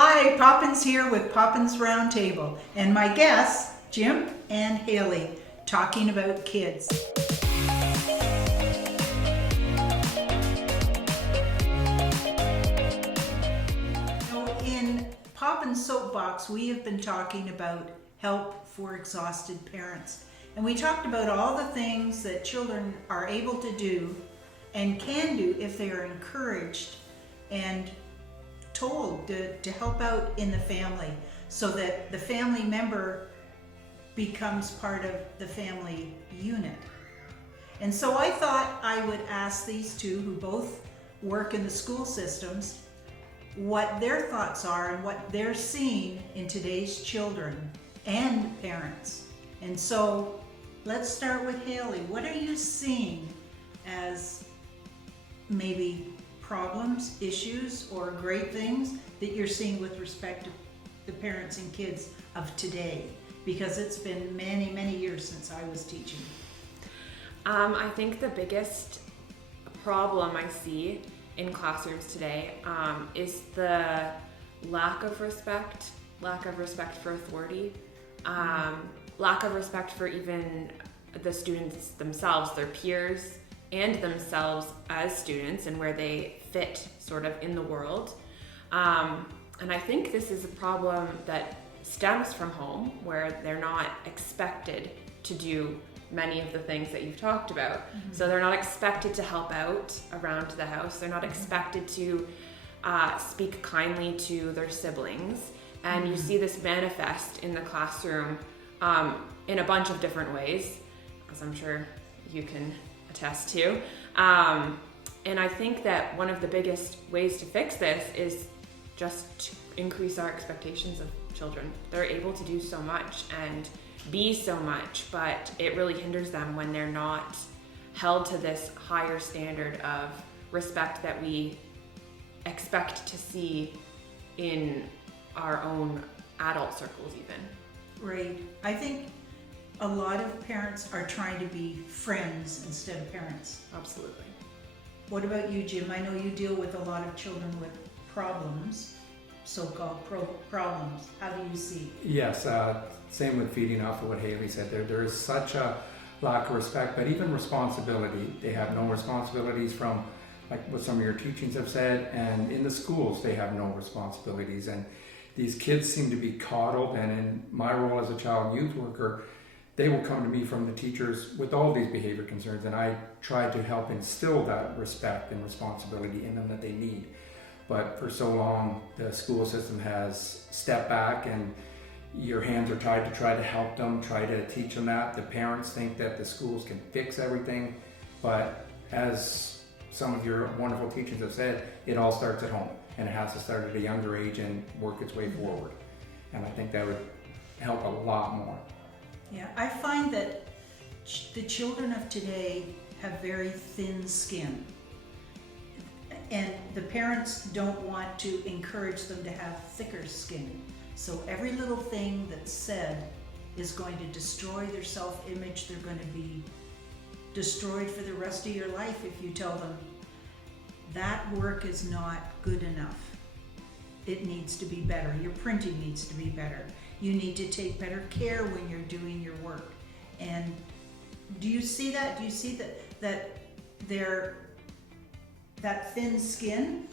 Hi, Poppins here with Poppins Roundtable, and my guests, Jim and Hailey, talking about kids. So in Poppins Soapbox, we have been talking about help for exhausted parents. And we talked about all the things that children are able to do and can do if they are encouraged and told to help out in the family, so that the family member becomes part of the family unit. And so I thought I would ask these two, who both work in the school systems, what their thoughts are and what they're seeing in today's children and parents. And so let's start with Hailey. What are you seeing as maybe problems, issues, or great things that you're seeing with respect to the parents and kids of today? Because it's been many, many years since I was teaching. I think the biggest problem I see in classrooms today is the lack of respect for authority, lack of respect for even the students themselves, their peers, and themselves as students and where they fit sort of in the world. And I think this is a problem that stems from home, where they're not expected to do many of the things that you've talked about. Mm-hmm. So they're not expected to help out around the house. They're not expected to speak kindly to their siblings. And you see this manifest in the classroom in a bunch of different ways, as I'm sure you can attest to. And I think that one of the biggest ways to fix this is just to increase our expectations of children. They're able to do so much and be so much, but it really hinders them when they're not held to this higher standard of respect that we expect to see in our own adult circles even. Right. I think a lot of parents are trying to be friends instead of parents. Absolutely. What about you, Jim? I know you deal with a lot of children with problems, so-called problems. How do you see? Yes, same with feeding off of what Hailey said. There is such a lack of respect, but even responsibility. They have no responsibilities from, like what some of your teachings have said, and in the schools they have no responsibilities. And these kids seem to be coddled, and in my role as a child and youth worker, they will come to me from the teachers with all these behavior concerns, and I try to help instill that respect and responsibility in them that they need. But for so long, the school system has stepped back and your hands are tied to try to help them, try to teach them that. The parents think that the schools can fix everything, but as some of your wonderful teachers have said, it all starts at home, and it has to start at a younger age and work its way forward. And I think that would help a lot more. Yeah, I find that the children of today have very thin skin. And the parents don't want to encourage them to have thicker skin. So every little thing that's said is going to destroy their self-image. They're going to be destroyed for the rest of your life if you tell them that work is not good enough. It needs to be better. Your printing needs to be better. You need to take better care when you're doing your work. And do you see that? Do you see that that thin skin?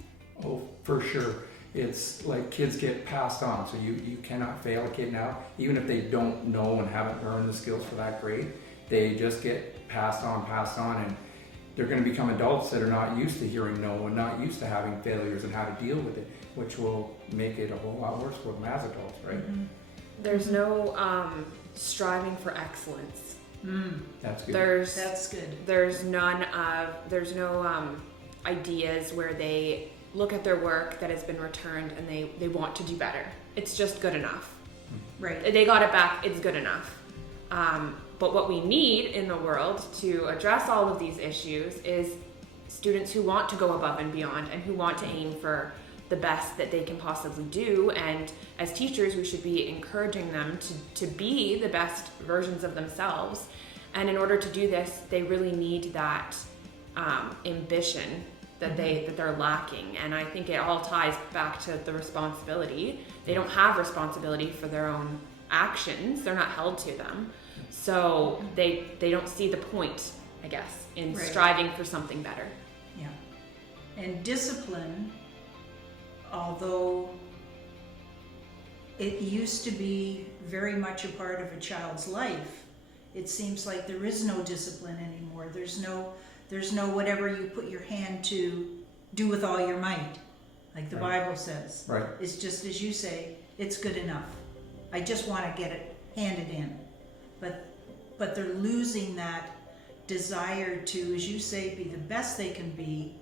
Oh, for sure. It's like kids get passed on, so you cannot fail a kid now. Even if they don't know and haven't learned the skills for that grade, they just get passed on, and they're going to become adults that are not used to hearing no and not used to having failures and how to deal with it, which will make it a whole lot worse for them as adults, right? Mm-hmm. There's no striving for excellence. That's good. That's good. There's no ideas where they look at their work that has been returned and they want to do better. It's just good enough. Right. They got it back, it's good enough. But what we need in the world to address all of these issues is students who want to go above and beyond and who want to aim for the best that they can possibly do. And as teachers, we should be encouraging them to be the best versions of themselves. And in order to do this, they really need that ambition that they're lacking. And I think it all ties back to the responsibility. They don't have responsibility for their own actions. They're not held to them. So they don't see the point, I guess, in Right. striving for something better. Yeah. And discipline, although it used to be very much a part of a child's life, it seems like there is no discipline anymore. There's no whatever you put your hand to do with all your might, like the Right. Bible says. Right. It's just as you say, it's good enough. I just want to get it handed in. But they're losing that desire to, as you say, be the best they can be,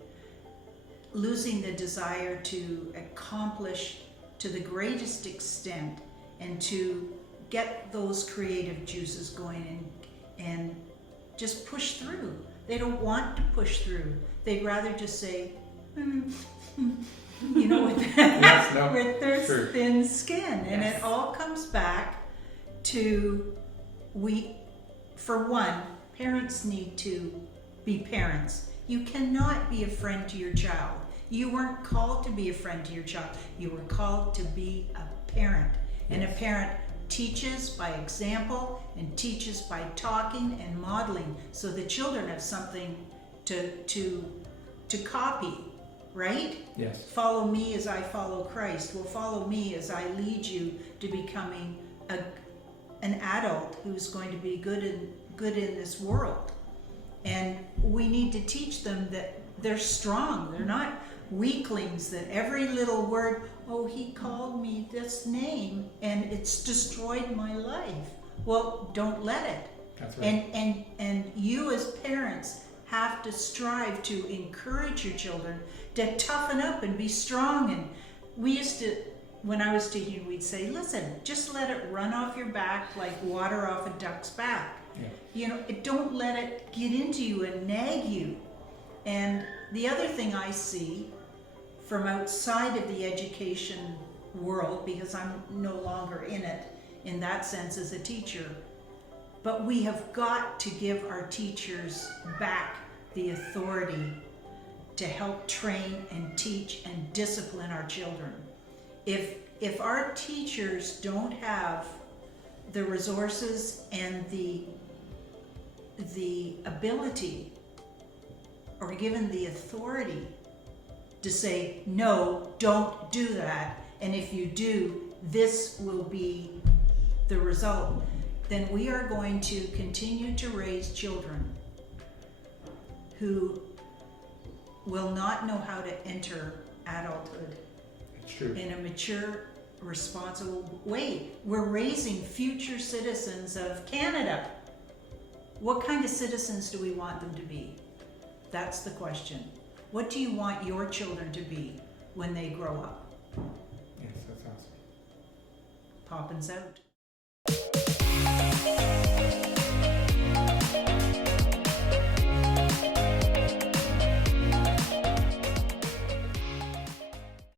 losing the desire to accomplish to the greatest extent and to get those creative juices going and just push through. They don't want to push through. They'd rather just say, you know, with their sure. thin skin. And Yes. it all comes back to for one, parents need to be parents. You cannot be a friend to your child. You weren't called to be a friend to your child. You were called to be a parent. And a parent teaches by example and teaches by talking and modeling, so the children have something to copy, right? Yes. Follow me as I follow Christ. Well, follow me as I lead you to becoming an adult who's going to be good in this world. And we need to teach them that they're strong. They're not weaklings, that every little word, oh, he called me this name and it's destroyed my life. Well, don't let it. That's right. And you as parents have to strive to encourage your children to toughen up and be strong. And we used to, when I was teaching, we'd say, listen, just let it run off your back like water off a duck's back. Yeah. You know, don't let it get into you and nag you. And the other thing I see from outside of the education world, because I'm no longer in it in that sense as a teacher, but we have got to give our teachers back the authority to help train and teach and discipline our children. If our teachers don't have the resources and the ability or given the authority to say, no, don't do that, and if you do, this will be the result, then we are going to continue to raise children who will not know how to enter adulthood It's true. in a mature, responsible way. We're raising future citizens of Canada. What kind of citizens do we want them to be? That's the question. What do you want your children to be when they grow up? Yes, that's awesome. Poppins out.